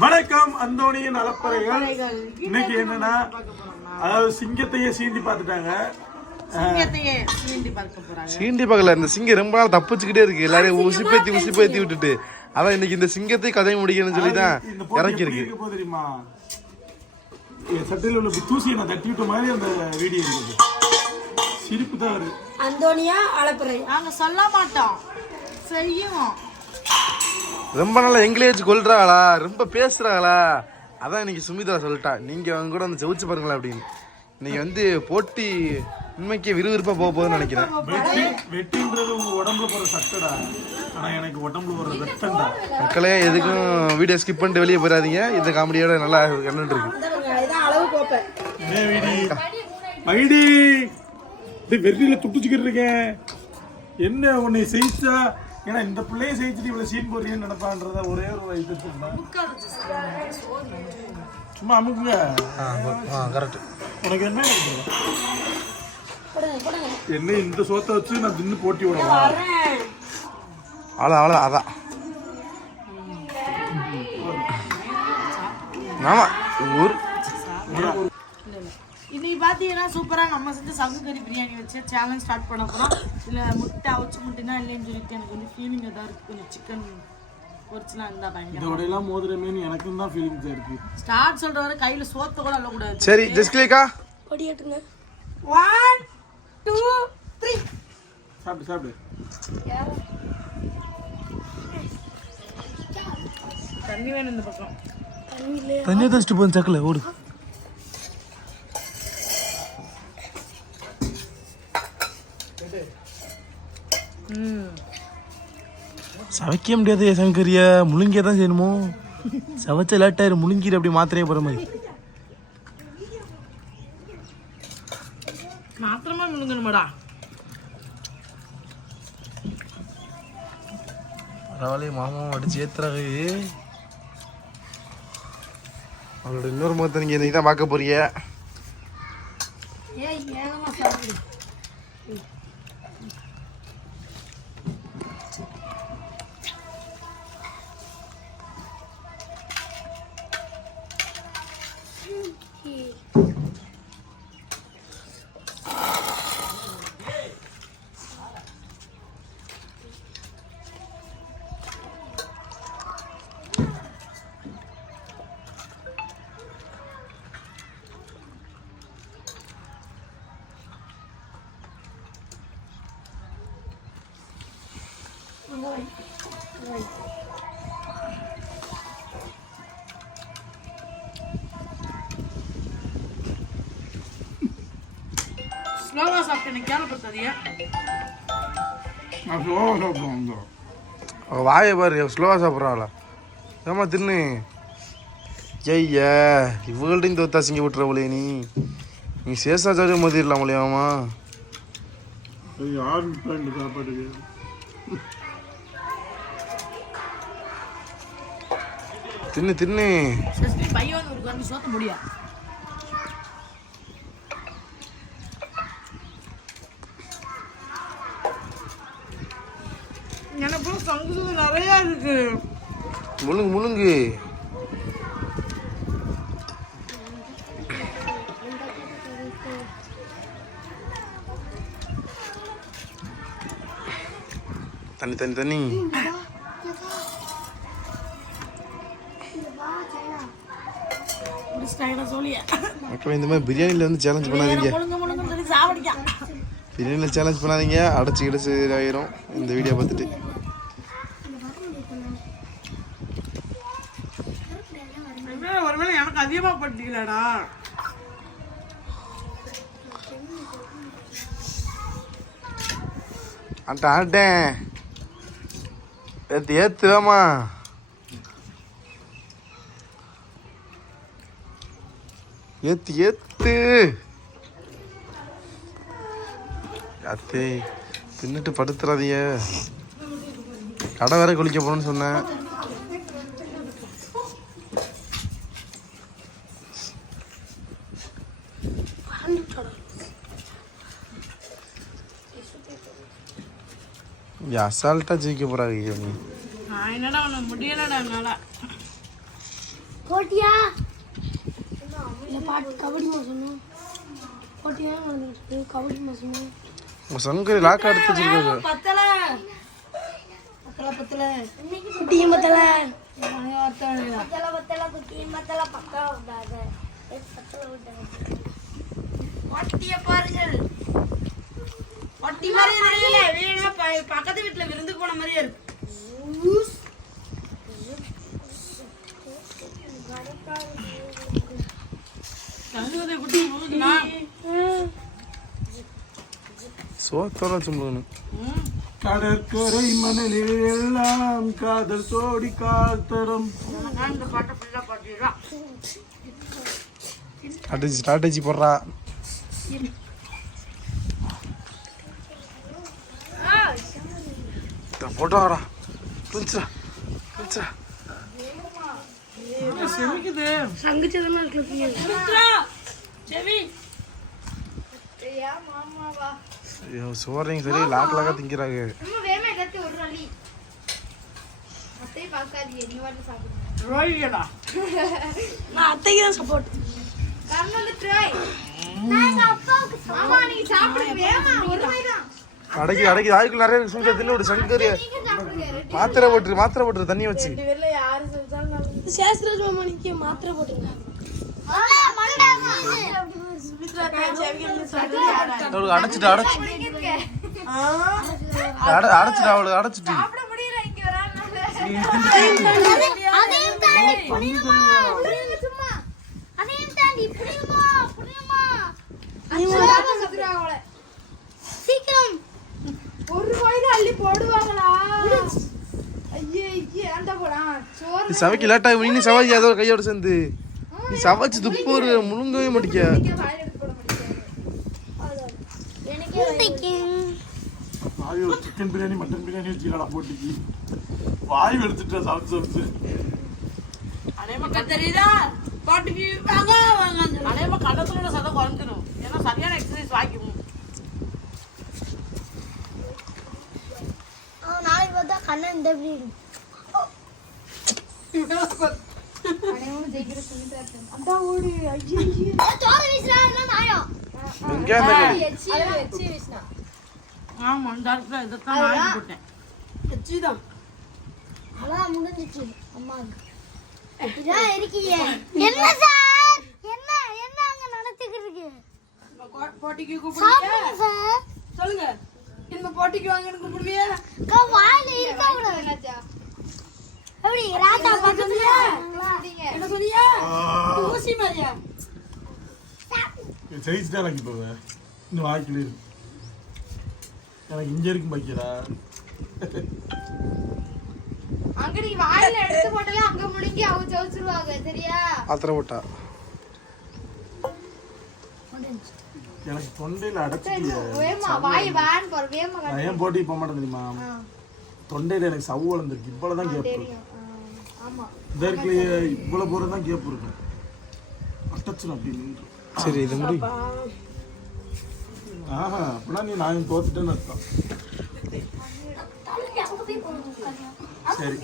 வணக்கம் அந்தோணியின் அலப்பறைகள். இன்னைக்கு என்னன்னா அதாவது சிங்கத்தையே சீண்டி பார்த்துட்டாங்க. சீண்டி பார்க்க போறாங்க. சீண்டி பகல இந்த சிங்கம் ரொம்ப நாள் தப்பிச்சுக்கிட்டே இருக்கு. எல்லாரையும் உசிப்பேத்தி உசிப்பேத்தி விட்டுட்டு. அதான் இன்னைக்கு இந்த சிங்கத்தை கதை முடிக்கணும்னு சொல்லி தான் இறக்கி இருக்கு தெரியுமா? சட்டையில் உள்ள தூசியை நான் தட்டி விட்ட மாதிரி அந்த வீடியோ இருக்குது. சிரிப்பு தான் அந்தோனியா அலப்புரை நாங்க சொல்ல மாட்டோம். செய்யும் ரொம்ப நாளா எங்களேஜ் கொல்றாளா? ரொம்ப பேசுறாளா? அதான் இன்னைக்கு சுமித்ரா சொல்லிட்டா. நீங்க அவங்க கூட வந்து செவிச்சு பாருங்களேன் அப்படின்னு. இன்னைக்கு வந்து போட்டி உண்மைக்கு விறுவிறுப்பா போக போகுதுன்னு நினைக்கிறேன். வெட்டி வெட்டின்றது உங்க உடம்புல போற சட்டடா ஆனா எனக்கு உடம்புல போற ரத்தம்டா மக்களே எதுக்கும் வீடியோ ஸ்கிப் பண்ணிட்டு வெளியே போயிடாதீங்க. இந்த காமெடியோட நல்லா கண்டுட்டு இருக்கு. டேய் வெறியில துட்டுச்சுக்கிட்டு இருக்கேன். என்ன உன்னை செய்ச்சா ஏன்னா இந்த பிள்ளைய செய்ச்சுட்டு இவ்வளவு சீன் போடுறீங்கன்னு நினைப்பான்றத ஒரே ஒரு இது சும்மா அமுக்குங்க. கரெக்ட் உனக்கு என்ன? என்ன இந்த சோத்தை வச்சு நான் தின்னு போட்டி விடலாம் அவ்வளோ அவ்வளோ அதான். ஆமா ஊர். இன்னைக்கு பாத்தீங்கன்னா சூப்பரா நம்ம செஞ்ச சங்கு கறி பிரியாணி வச்சு சேலஞ்ச் ஸ்டார்ட் பண்ண போறோம். இதுல முட்டை அவிச்சு முட்டைனா இல்லைன்னு சொல்லிட்டு எனக்கு வந்து ஃபீலிங் ஏதாவது இருக்கு. கொஞ்சம் சிக்கன் பொரிச்சுலாம் இருந்தா பயங்கரம் இதோட எல்லாம் மோதுறமேனு எனக்கும் தான் ஃபீலிங்ஸ் இருக்கு. ஸ்டார்ட் சொல்றவரை கையில சோத்த கூட அள்ள கூடாது சரி ஜஸ்ட்லேக்கா கொடியேட்டுங்க ஒன் டூ த்ரீ சாப்பிடு சாப்பிடு. தண்ணி வேணும் இந்த பக்கம். தண்ணியை தச்சுட்டு போதும் சக்கல ஓடு. சவைக்க முடியாது சங்கரிய. முழுங்கிய தான் செய்யணுமோ? சவைச்ச லேட்டாயிரும் முழுங்கிற அப்படி மாத்திரையே போற மாதிரி. மாத்திரமா முழுங்கணுமாடா? பரவாயில்ல மாமா அடிச்சு ஏத்துறாரு. அவளோட இன்னொரு முகத்தை நீங்க இன்னைக்கு தான் பார்க்க போறீங்க. ஸ்லோவா சாப்பிட்டு எனக்கு கேள்விப்பட்டதியா நான் ஸ்லோவாக சாப்பிடுவோம் அவ வாயை பாரு ஸ்லோவா சாப்பிட்றாளா ஏமா தின்னு ஐயா இவங்கள்ட்டையும் தோத்தா சிங்க விட்டுறவளே நீ நீ சேஷாச்சாரிய யார் இந்த தின்னு தின்னு. சரி பையன் வந்து ஒரு கரண்டி சோத்த முடியா? எனக்கும் சங்கு நிறைய இருக்கு. முழுங்கு முழுங்கு. தண்ணி தண்ணி தண்ணி. மக்கள் இந்த மாதிரி பிரியாணியில் வந்து சேலஞ்ச் பண்ணாதீங்க. பிரியாணியில் சேலஞ்ச் பண்ணாதீங்க. அடைச்சி கிடச்சி ஆயிரும் இந்த வீடியோ பார்த்துட்டு. ஒருவேளை எனக்கு அதிகமா பட்டிக்கலடா ஆட்டேன் ஆட்டேன் ஏத்து ஏத்து. அத்தே தின்னுட்டு படுத்துறாதீங்க. கடை வேற குளிக்க போகணும்னு சொன்னேன். அசால்ட்டா ஜெயிக்க போறாங்க நீ. என்னடா முடியலடா என்னால. பாட்டு கபடி மாசம் போட்டியா? நடந்துட்டு கபடி மாசம் உங்க சங்கரி லாக் எடுத்து வச்சிருக்காரு பத்தல. பத்தல பத்தல. குட்டியும் பத்தல. பத்தல பத்தல குட்டியும் பத்தல. பத்தல விடாத. பத்தல விடாத வட்டிய பாருங்கள். வட்டி மாதிரி தெரியல ப- பக்கத்து வீட்டுல விருந்துக்கு போன மாதிரியே இருக்கு. குட்டி ஊதுனா சோத்தோட சும்பணும் கடற்கரை மணலில் எல்லாம் காதல் சோடி காத்தரம் ஸ்ட்ராட்டஜி ஸ்ட்ராட்டஜி போடுறா. போட்டோடா புரிஞ்சா புரிஞ்சா செமிக்குது சங்குச்சதெல்லாம் செவி ஐயோ சோறையும் சரி லாக் லாக்கா திங்கிறாங்க. ரோஹிடா நான் அத்தைக்கு தான் சப்போர்ட் அடக்கி அடக்கி ஆய்க்குள்ள நிறைய சூழ்நிலை தின்னு விடு சங்கரி மாத்திரை போட்டுரு மாத்திரை போட்டுரு தண்ணி வச்சு. சேஸ்திராஜ் மாமணிக்கு மாத்திரை போட்டுருங்க அவளுக்கு அடைச்சிட்டு அடைச்சு. அட- அடைச்சிட்டு அவளுக்கு அடைச்சிட்டு. சீக்கிரம். ஒரு ரூபாய்க்கு அள்ளி போடுவாங்களா ஐயே ஐயே அந்த போடா சோறு நீ சமைக்க லேட்டாக நீ சவாய்க்கு ஏதோ கையோட சேர்ந்து. நீ சமைச்சு துப்பு ஒரு முழுங்கவே மாட்டிக்க வாயில் எடுத்து போட மாட்டேங்கிறேன் வாயு சிக்கன் பிரியாணி மட்டன் பிரியாணி வச்சுக்கடா போட்டிக்கு. வாயு எடுத்துட்டா சாப்பிட்டு சாப்பிட்டு அதே மக்கள் தெரியுதா? பாட்டுக்கு வாங்க வாங்க அதே மக்கள் கடத்தலோட சதம் குறைஞ்சிடும் ஏன்னா சரியான எக்ஸசைஸ் வாங்கிக்கும் நாளைக்கு பார்த்தா கண்ணன் இந்த எப்படி ஆமா இடத்துல இதைத்தான் வாங்கி போட்டேன். எச்சிதான் அதான் முடிஞ்சிச்சு அம்மா. இதான் இருக்கீங்க. என்ன சார்? என்ன என்ன அங்க நடத்துக்கிறதுக்கு போட்டிக்கு சார். சொல்லுங்க. இந்த போட்டிக்கு வாங்கன்னு கூப்பிடுவியா அக்கா வாயில இருக்க எப்படி? ராட்டா பார்த்துருக்கியா என்ன சொன்னியா ஊசி மாதிரியா? ஜெயிச்சுட்டா எனக்கு இப்போ இன்னும் வாய்க்கில் இருக்கு. எனக்கு இங்க இருக்கும் பைக்கிறா அங்க நீ வாயில எடுத்து போட்டாலே அங்க முழுங்கி அவங்க ஜெயிச்சிருவாங்க சரியா? மாத்திரை போட்டா. எனக்கு தொண்டையில வேமா வாய் வேன் போற வேமா நான் ஏன் போட்டிக்கு போக மாட்டேன் தெரியுமா? தொண்டையில எனக்கு சவ்வு வளர்ந்துருக்கு. இவ்வளவுதான் கேப்பு இருக்கு. தெரியும். ஆ, ஆமா. இதற்கு இவ்வளவு தூரம் தான் கேப்பு இருக்கும் அட்டச்சுன்னு அப்படி நின்று. சரி இது முடி. ஆஹா அப்படின்னா நீ நான் தோத்துட்டேன்னு அர்த்தம். சரி.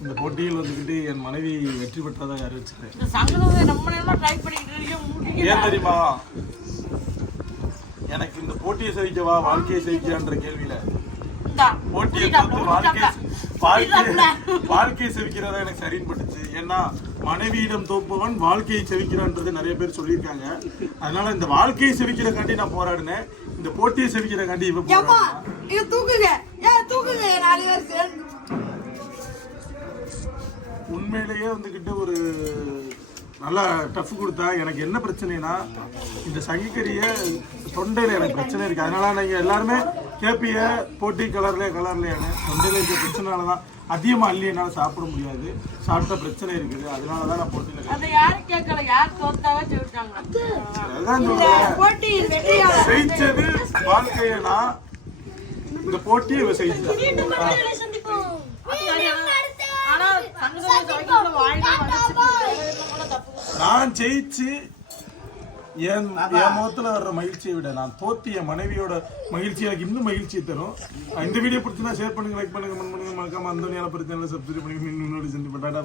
இந்த போட்டியில் வந்துக்கிட்டு என் மனைவி வெற்றி பெற்றதா இருக்கேன் மூட்டிக்கு ஏன் தெரியுமா? எனக்கு இந்த போட்டியை செவிக்கவா வாழ்க்கையை செவிக்கிறான்ற கேள்வியில வாழ்க்கையை செவிக்கிறதா எனக்கு சரின்னு பட்டுச்சு. ஏன்னா மனைவியிடம் தோப்பவன் வாழ்க்கையை செவிக்கிறான்றது நிறைய பேர் சொல்லியிருக்காங்க. அதனால இந்த வாழ்க்கையை செவிக்கிறக்காண்டி நான் போராடினேன். இந்த போட்டியை செவிக்கிறக்காண்டி இவ உண்மையிலேயே வந்துக்கிட்டு ஒரு நல்லா டஃப் கொடுத்தா எனக்கு என்ன பிரச்சனைனா இந்த சங்கிக்கறியை தொண்டையில் எனக்கு பிரச்சனை இருக்குது அதனால நீங்கள் எல்லாருமே கேட்பீங்க போட்டி கலர்ல கலர்லையானு தொண்டையில் இருக்க பிரச்சனால தான் அதிகமாக அள்ளி என்னால் சாப்பிட முடியாது. சாப்பிட்டா பிரச்சனை இருக்குது. அதனால தான் நான் போட்டியில் அதை யாரும் கேட்கல. யார் தோத்தாவே சொல்லிட்டாங்க. அதுதான் சொல்றேன். போட்டியில் வெற்றியாளர். ஜெயிச்சது வாழ்க்கையனா இந்த போட்டியை இவ தப்பு நான் ஜெயிச்சு என் என் முகத்துல வர்ற மகிழ்ச்சியை விட நான் தோத்தி என் மனைவியோட மகிழ்ச்சி எனக்கு இன்னும் மகிழ்ச்சியை தரும். இந்த வீடியோ பிடிச்சினா ஷேர் பண்ணுங்க லைக் பண்ணுங்க கமெண்ட் பண்ணுங்க. மறக்காம அந்த பிரச்சனை சப்ஸ்கிரைப் பண்ணுங்க. இன்னொரு சென்று பட்டாடா